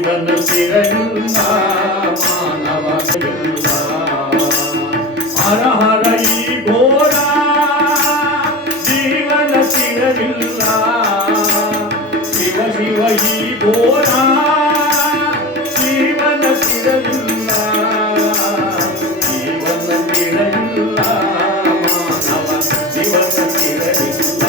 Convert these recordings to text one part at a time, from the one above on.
ಜೀವನ ಸ್ಥಿರವಿಲ್ಲ ಮಾನವನಿಲ್ಲ ಹರ ಹರ ಈ ಘೋರ ಜೀವನ ಸ್ಥಿರವಿಲ್ಲ ಶಿವ ಶಿವ ಈ ಘೋರ ಜೀವನ ಸ್ಥಿರವಿಲ್ಲ ಜೀವನ ಸ್ಥಿರವಿಲ್ಲ ಮಾನವ ಜೀವನ ಸ್ಥಿರವಿಲ್ಲ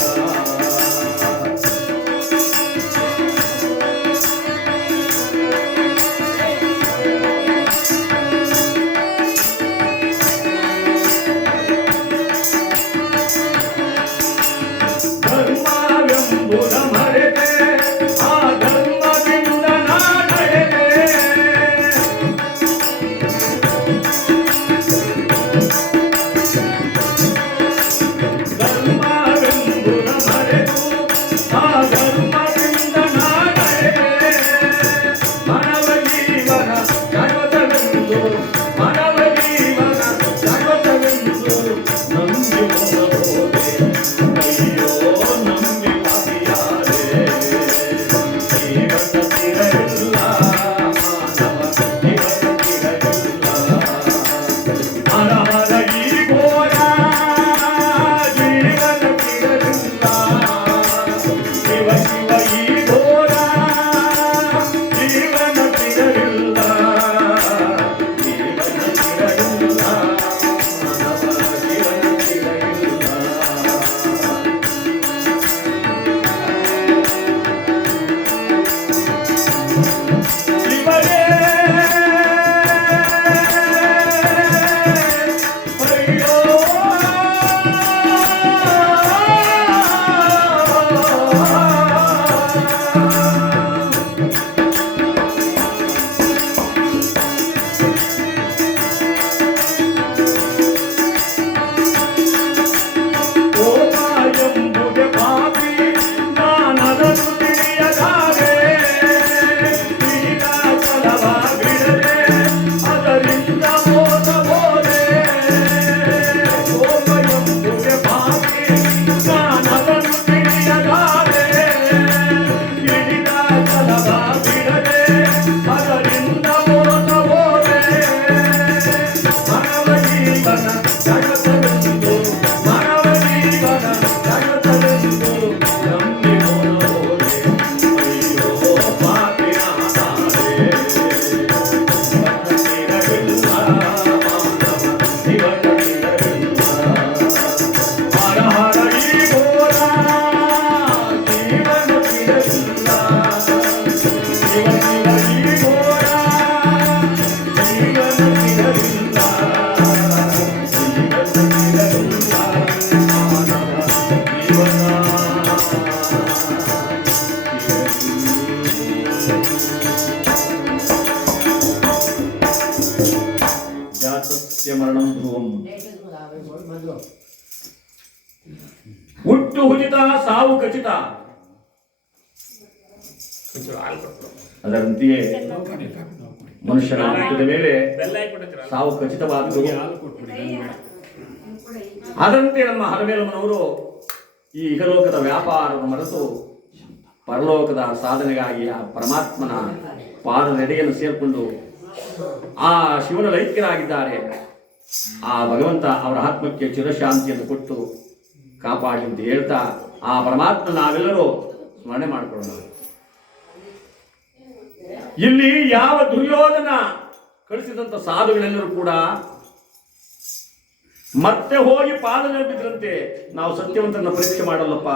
ಹುಟ್ಟು ಹುಜಿತ ಸಾವು ಖಚಿತ. ಅದರಂತೆಯೇ ಮನುಷ್ಯನ ಹುಟ್ಟಿದ ಮೇಲೆ ಸಾವು ಖಚಿತವಾದದ್ದು. ಅದರಂತೆ ನಮ್ಮ ಹರಮೇಲಮ್ಮನವರು ಈ ಇಹಲೋಕದ ವ್ಯಾಪಾರವನ್ನು ಮರೆತು ಪರಲೋಕದ ಸಾಧನೆಗಾಗಿ ಆ ಪರಮಾತ್ಮನ ಪಾದದೆಡೆಯನ್ನು ಸೇರಿಕೊಂಡು ಆ ಶಿವನ ಲೈಕ್ಯರಾಗಿದ್ದಾರೆ. ಆ ಭಗವಂತ ಅವರ ಆತ್ಮಕ್ಕೆ ಚಿರಶಾಂತಿಯನ್ನು ಕೊಟ್ಟು ಕಾಪಾಡಿ ಅಂತ ಹೇಳ್ತಾ ಆ ಪರಮಾತ್ಮ ನಾವೆಲ್ಲರೂ ಸ್ಮರಣೆ ಮಾಡಿಕೊಳ್ಳೋಣ. ಇಲ್ಲಿ ಯಾವ ದುರ್ಯೋಧನ ಕಳಿಸಿದಂತ ಸಾಧುಗಳೆಲ್ಲರೂ ಕೂಡ ಮತ್ತೆ ಹೋಗಿ ಪಾದನೆ ಬಿದ್ರಂತೆ, ನಾವು ಸತ್ಯವಂತರನ್ನ ಪರೀಕ್ಷೆ ಮಾಡಲ್ಲಪ್ಪ,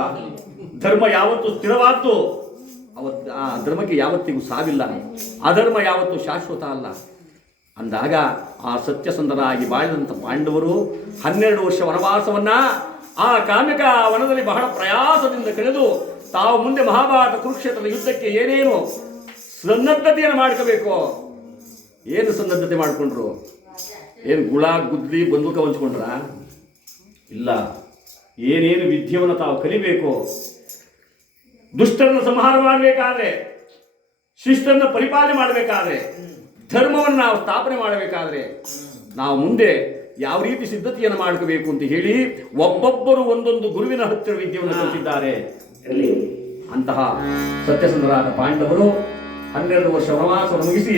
ಧರ್ಮ ಯಾವತ್ತು ಸ್ಥಿರವಾದ್ದು, ಆ ಧರ್ಮಕ್ಕೆ ಯಾವತ್ತಿಗೂ ಸಾವಿಲ್ಲ, ಅಧರ್ಮ ಯಾವತ್ತು ಶಾಶ್ವತ ಅಲ್ಲ ಅಂದಾಗ ಆ ಸತ್ಯಸಂಧರಾಗಿ ಬಾಳಿದಂಥ ಪಾಂಡವರು 12 ವರ್ಷ ವನವಾಸವನ್ನ ಆ ಕಾಮಿಕ ವನದಲ್ಲಿ ಬಹಳ ಪ್ರಯಾಸದಿಂದ ಕಳೆದು ತಾವು ಮುಂದೆ ಮಹಾಭಾರತ ಕುರುಕ್ಷೇತ್ರದ ಯುದ್ಧಕ್ಕೆ ಏನೇನು ಸನ್ನದ್ಧತೆಯನ್ನು ಮಾಡ್ಕೋಬೇಕು, ಏನು ಸನ್ನದ್ಧತೆ ಮಾಡಿಕೊಂಡ್ರು? ಏನು ಗುಳ ಗುದ್ಲಿ ಬಂದೂಕ ಹಂಚ್ಕೊಂಡ್ರ? ಇಲ್ಲ. ಏನೇನು ವಿದ್ಯೆಯನ್ನು ತಾವು ಕಲಿಬೇಕು, ದುಷ್ಟರನ್ನು ಸಂಹಾರ ಮಾಡಬೇಕಾದ್ರೆ, ಶಿಸ್ತನ್ನು ಪರಿಪಾಲನೆ ಮಾಡಬೇಕಾದ್ರೆ, ಧರ್ಮವನ್ನು ನಾವು ಸ್ಥಾಪನೆ ಮಾಡಬೇಕಾದ್ರೆ ನಾವು ಮುಂದೆ ಯಾವ ರೀತಿ ಸಿದ್ಧತೆಯನ್ನು ಮಾಡ್ಕೋಬೇಕು ಅಂತ ಹೇಳಿ ಒಬ್ಬೊಬ್ಬರು ಒಂದೊಂದು ಗುರುವಿನ ಹತ್ತಿರ ವಿದ್ಯೆಯನ್ನು ಕಲಿತಿದ್ದಾರೆ. ಅಂತಹ ಸತ್ಯಸಂಧರಾದ ಪಾಂಡವರು 12 ವರ್ಷ ವನವಾಸವನ್ನು ಮುಗಿಸಿ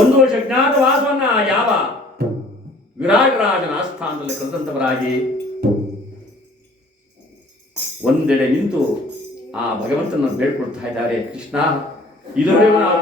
1 ವರ್ಷ ಜ್ಞಾತವಾಸವನ್ನ ಯಾವ ವಿರಾಟ್ ರಾಜನ ಆಸ್ಥಾನದಲ್ಲಿ ಕರೆದಂತವರಾಗಿ ಒಂದೆಡೆ ನಿಂತು ಆ ಭಗವಂತನನ್ನು ಬೇಡ್ಕೊಳ್ತಾ ಇದ್ದಾರೆ. ಕೃಷ್ಣ ಇದುವರೆಗೂ ನಾವು